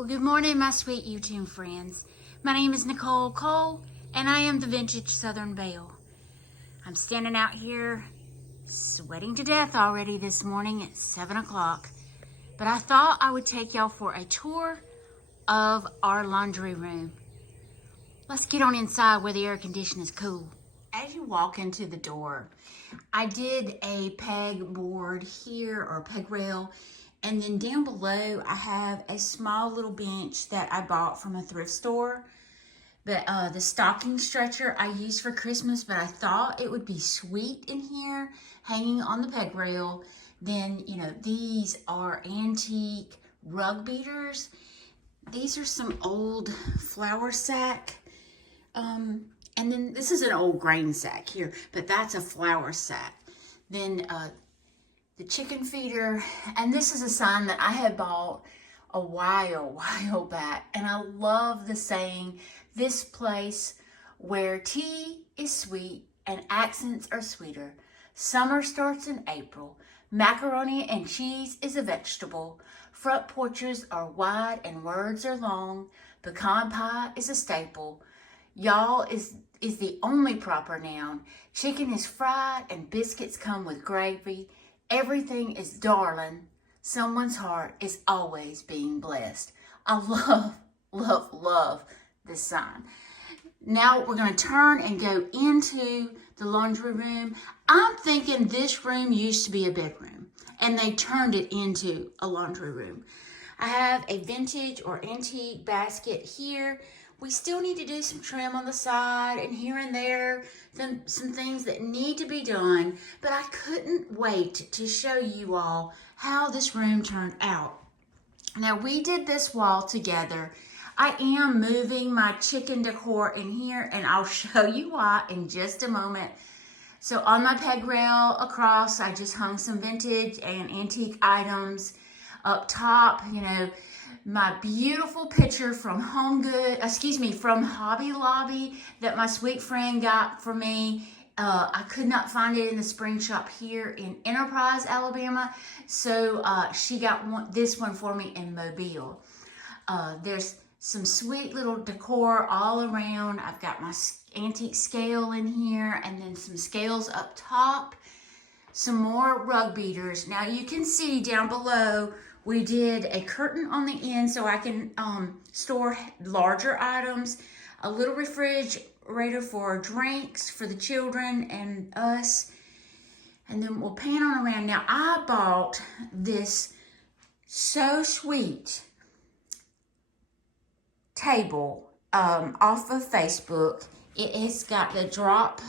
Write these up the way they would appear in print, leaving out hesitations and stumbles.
Well, good morning, my sweet YouTube friends. My name is Nicole Cole, and I am the Vintage Southern Belle. I'm standing out here sweating to death already this morning at 7 o'clock, but I thought I would take y'all for a tour of our laundry room. Let's get on inside where the air conditioning is cool. As you walk into the door, I did a peg board here, or peg rail, and then down below I have a small little bench that I bought from a thrift store. But the stocking stretcher I used for Christmas, but I thought it would be sweet in here, hanging on the peg rail. Then, you know, these are antique rug beaters. These are some old flour sack. And then this is an old grain sack here, but that's a flour sack. Then the chicken feeder, and this is a sign that I had bought a while back, and I love the saying, "This place where tea is sweet and accents are sweeter. Summer starts in April. Macaroni and cheese is a vegetable. Front porches are wide and words are long. Pecan pie is a staple. Y'all is the only proper noun. Chicken is fried and biscuits come with gravy. Everything is darling. Someone's heart is always being blessed." I love this sign. Now we're going to turn and go into the laundry room. I'm thinking this room used to be a bedroom, and they turned it into a laundry room. I have a vintage or antique basket here. We still need to do some trim on the side and here and there, some things that need to be done, but I couldn't wait to show you all how this room turned out. Now, we did this wall together. I am moving my chicken decor in here, and I'll show you why in just a moment. So on my peg rail across, I just hung some vintage and antique items. Up top, you know, my beautiful picture from from Hobby Lobby that my sweet friend got for me. I could not find it in the spring shop here in Enterprise, Alabama. So she got this one for me in Mobile. There's some sweet little decor all around. I've got my antique scale in here, and then some scales up top. Some more rug beaters. Now you can see down below, we did a curtain on the end so I can store larger items, a little refrigerator for drinks for the children and us, and then we'll pan on around. Now I bought this so sweet table off of Facebook. It has got the drop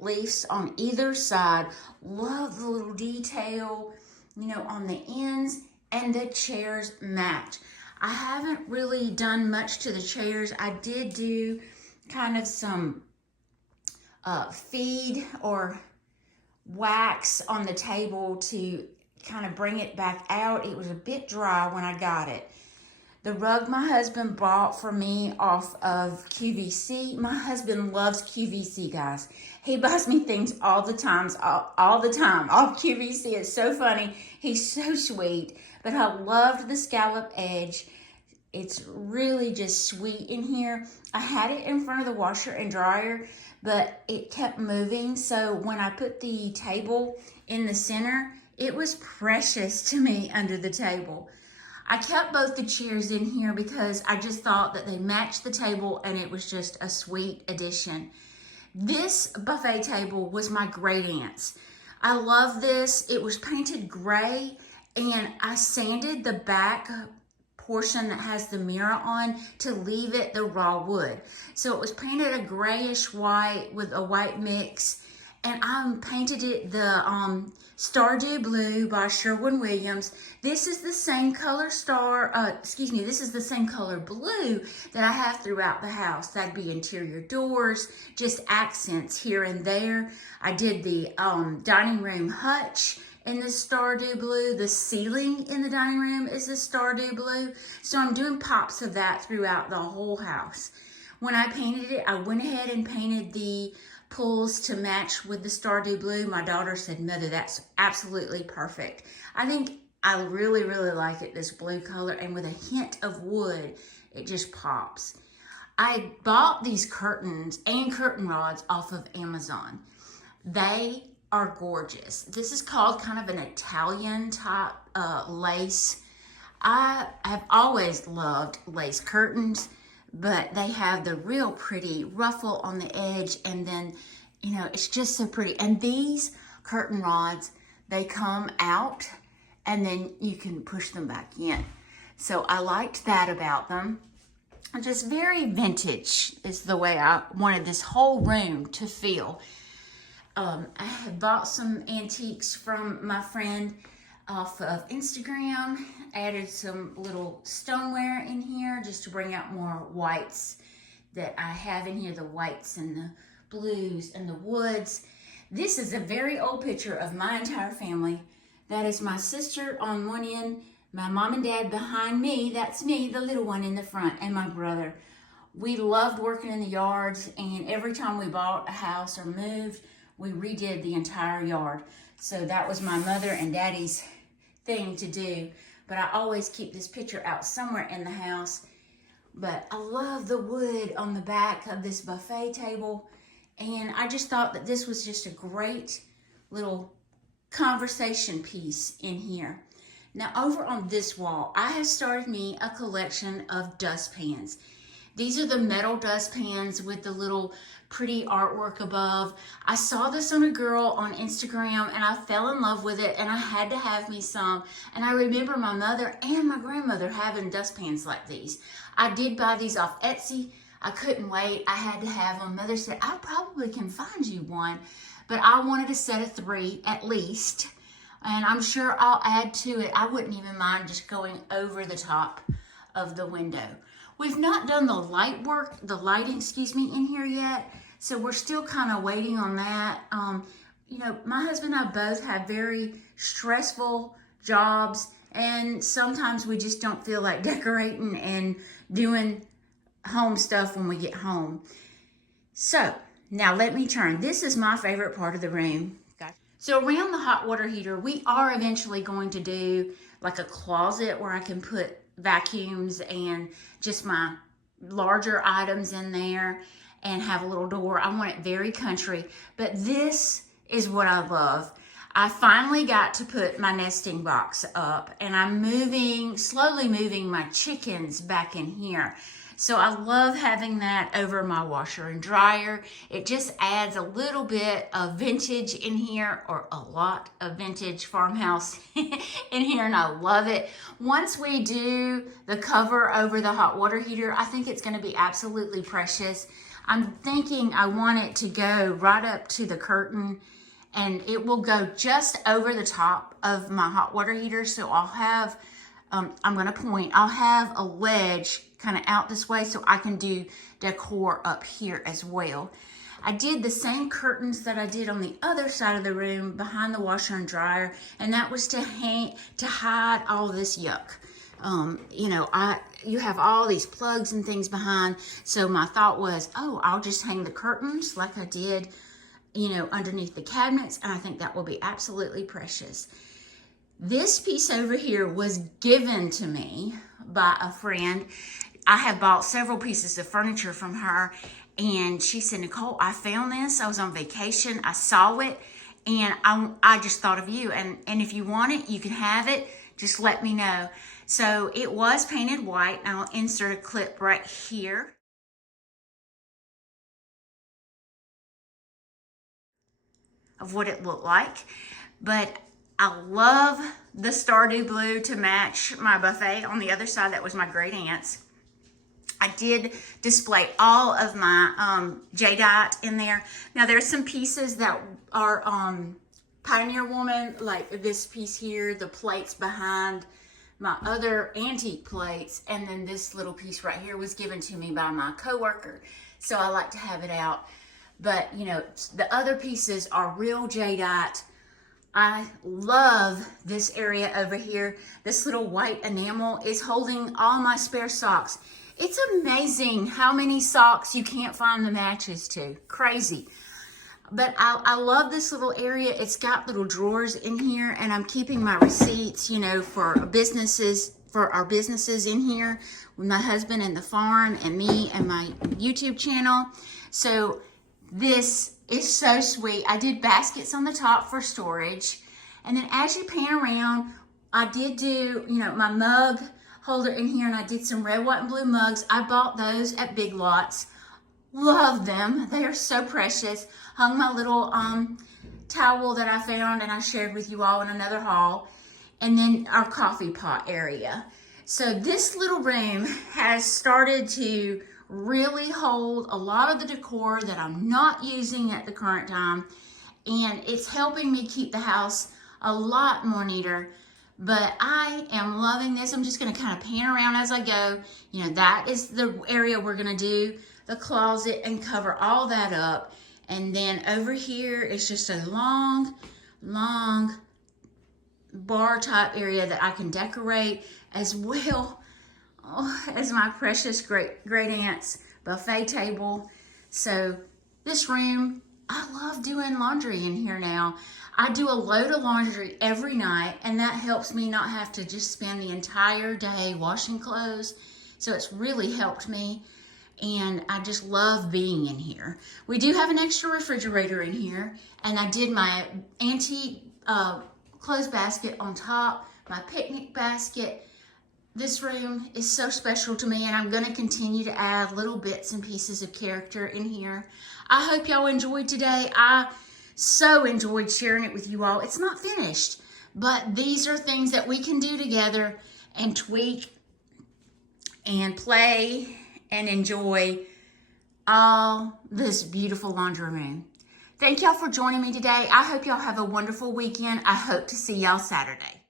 leaves on either side. Love the little detail, you know, on the ends, and the chairs match. I haven't really done much to the chairs. I did do kind of some feed or wax on the table to kind of bring it back out. It was a bit dry when I got it. The rug my husband bought for me off of QVC. My husband loves QVC, guys. He buys me things all the time off QVC. It's so funny. He's so sweet. But I loved the scallop edge. It's really just sweet in here. I had it in front of the washer and dryer, but it kept moving. So when I put the table in the center, it was precious to me under the table. I kept both the chairs in here because I just thought that they matched the table, and it was just a sweet addition. This buffet table was my great aunt's. I love this. It was painted gray, and I sanded the back portion that has the mirror on to leave it the raw wood. So it was painted a grayish white with a white mix, and I painted it the Stardew Blue by Sherwin-Williams. This is the same color this is the same color blue that I have throughout the house. That'd be interior doors, just accents here and there. I did the dining room hutch in the Stardew Blue. The ceiling in the dining room is the Stardew Blue. So I'm doing pops of that throughout the whole house. When I painted it, I went ahead and painted the pulls to match with the Stardew Blue. My daughter said, "Mother, that's absolutely perfect." I think I really, really like it, this blue color, and with a hint of wood, it just pops. I bought these curtains and curtain rods off of Amazon. They are gorgeous. This is called kind of an Italian type lace. I have always loved lace curtains, but they have the real pretty ruffle on the edge, and then, you know, it's just so pretty. And these curtain rods, they come out and then you can push them back in. So I liked that about them. Just very vintage is the way I wanted this whole room to feel. I had bought some antiques from my friend off of Instagram, added some little stoneware in here just to bring out more whites that I have in here, the whites and the blues and the woods. This is a very old picture of my entire family. That is my sister on one end, my mom and dad behind me, that's me, the little one in the front, and my brother. We loved working in the yards, and every time we bought a house or moved, we redid the entire yard. So that was my mother and daddy's thing to do. But I always keep this picture out somewhere in the house. But I love the wood on the back of this buffet table. And I just thought that this was just a great little conversation piece in here. Now over on this wall, I have started me a collection of dustpans. These are the metal dustpans with the little pretty artwork above. I saw this on a girl on Instagram and I fell in love with it, and I had to have me some. And I remember my mother and my grandmother having dustpans like these. I did buy these off Etsy. I couldn't wait. I had to have them. Mother said, I probably can find you one, but I wanted a set of 3 at least. And I'm sure I'll add to it. I wouldn't even mind just going over the top of the window. We've not done the lighting, in here yet. So we're still kind of waiting on that. You know, my husband and I both have very stressful jobs, and sometimes we just don't feel like decorating and doing home stuff when we get home. So now let me turn. This is my favorite part of the room. So around the hot water heater, we are eventually going to do like a closet where I can put vacuums and just my larger items in there and have a little door. I want it very country, but this is what I love. I finally got to put my nesting box up, and I'm slowly moving my chickens back in here. So I love having that over my washer and dryer. It just adds a little bit of vintage in here, or a lot of vintage farmhouse in here, and I love it. Once we do the cover over the hot water heater, I think it's gonna be absolutely precious. I'm thinking I want it to go right up to the curtain, and it will go just over the top of my hot water heater. So I'll have, I'll have a ledge kind of out this way so I can do decor up here as well. I did the same curtains that I did on the other side of the room behind the washer and dryer, and that was to hide all this yuck. You know, you have all these plugs and things behind, so my thought was, oh, I'll just hang the curtains like I did, you know, underneath the cabinets, and I think that will be absolutely precious. This piece over here was given to me by a friend. I have bought several pieces of furniture from her, and she said, Nicole, I found this. I was on vacation. I saw it, and I just thought of you. And if you want it, you can have it. Just let me know. So it was painted white. I'll insert a clip right here. Of what it looked like. But I love the Stardew Blue to match my buffet on the other side. That was my great aunt's. I did display all of my jadeite in there. Now there's some pieces that are Pioneer Woman, like this piece here, the plates behind my other antique plates, and then this little piece right here was given to me by my coworker. So I like to have it out. But you know, the other pieces are real jadeite. I love this area over here. This little white enamel is holding all my spare socks. It's amazing how many socks you can't find the matches to. Crazy. But I love this little area. It's got little drawers in here, and I'm keeping my receipts, you know, for our businesses in here with my husband and the farm and me and my YouTube channel. So this is so sweet. I did baskets on the top for storage. And then as you pan around, I did do, you know, my mug holder in here, and I did some red, white, and blue mugs. I bought those at Big Lots. Love them. They are so precious. Hung my little towel that I found and I shared with you all in another haul. And then our coffee pot area. So this little room has started to really hold a lot of the decor that I'm not using at the current time. And it's helping me keep the house a lot more neater. But I am loving this. I'm just going to kind of pan around as I go. You know, that is the area we're going to do the closet and cover all that up. And then over here is just a long bar type area that I can decorate, as well as my precious great aunt's buffet table. So this room, I love doing laundry in here now. I do a load of laundry every night, and that helps me not have to just spend the entire day washing clothes. So it's really helped me, and I just love being in here. We do have an extra refrigerator in here, and I did my antique clothes basket on top, my picnic basket. This room is so special to me, and I'm going to continue to add little bits and pieces of character in here. I hope y'all enjoyed today. I so enjoyed sharing it with you all. It's not finished, but these are things that we can do together and tweak and play and enjoy all this beautiful laundry room. Thank y'all for joining me today. I hope y'all have a wonderful weekend. I hope to see y'all Saturday.